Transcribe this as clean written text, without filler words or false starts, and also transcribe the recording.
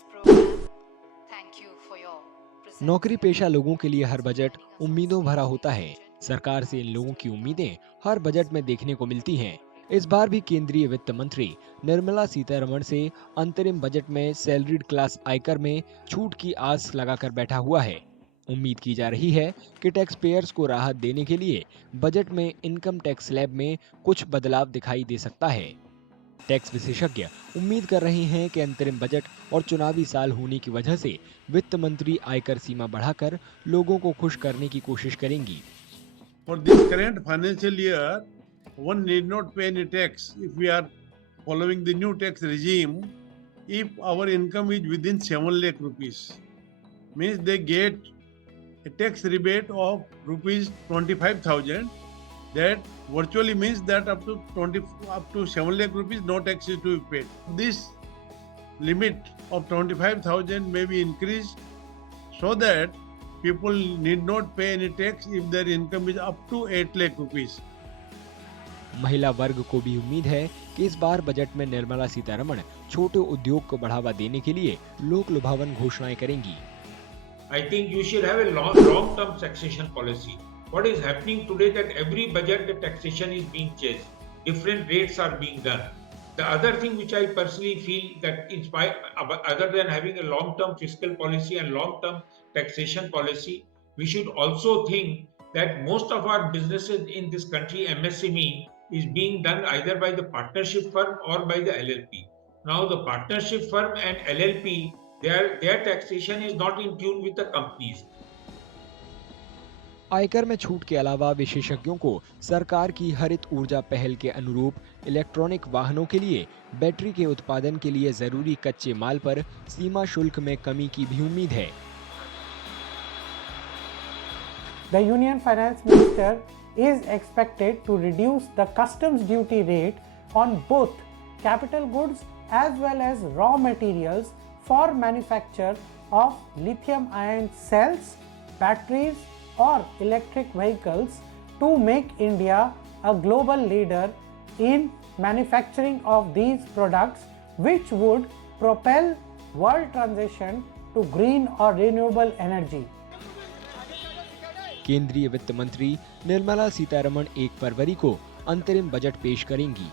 this program. Thank you for your नौकरी presenting पेशा and लोगों के लिए हर बजट explaining us on उम्मीदों भरा होता है। CGTN. सरकार से इन लोगों की उम्मीदें हर बजट में देखने को मिलती हैं। इस बार भी केंद्रीय वित्त मंत्री निर्मला सीतारमण से अंतरिम बजट में सैलरीड क्लास आयकर में छूट की आस लगाकर बैठा हुआ है। उम्मीद की जा रही है कि टैक्स पेयर्स को राहत देने के लिए बजट में इनकम टैक्स स्लैब में कुछ बदलाव दिखाई दे सकता है। टैक्स विशेषज्ञ उम्मीद कर रहे हैं कि अंतरिम बजट और चुनावी साल होने की वजह से वित्त मंत्री आयकर सीमा बढ़ाकर लोगों को खुश करने की कोशिश करेंगी। For this current financial year, one need not pay any tax if we are following the new tax regime. If our income is within 7 lakh rupees, means they get a tax rebate of rupees 25,000. That virtually means that up to 7 lakh rupees, no tax is to be paid. This limit of 25,000 may be increased so that people need not pay any tax if their income is up to 8 lakh rupees. महिला वर्ग को भी उम्मीद है कि इस बार budget में निर्मला सीतारमण छोटे उद्योग को बढ़ावा देने के लिए लोक लुभावन घोषणाएं करेंगी। I think you should have a long-term taxation policy. What is happening today that every budget the taxation is being changed, different rates are being done. The other thing which I personally feel that in spite, other than having a long-term fiscal policy and long-term taxation policy, we should also think that most of our businesses in this country, MSME, is being done either by the partnership firm or by the LLP. Now the partnership firm and LLP, their taxation is not in tune with the companies. आयकर में छूट के अलावा विशेषज्ञों को सरकार की हरित ऊर्जा पहल के अनुरूप इलेक्ट्रॉनिक वाहनों के लिए बैटरी के उत्पादन के लिए जरूरी कच्चे माल पर सीमा शुल्क में कमी की भी उम्मीद है। The Union Finance Minister is expected to reduce the customs duty rate on both capital goods as well as raw materials for manufacture of lithium-ion cells, batteries or electric vehicles to make India a global leader in manufacturing of these products, which would propel world transition to green or renewable energy. केंद्रीय वित्त मंत्री निर्मला सीतारमण 1 फरवरी को अंतरिम budget पेश करेंगी।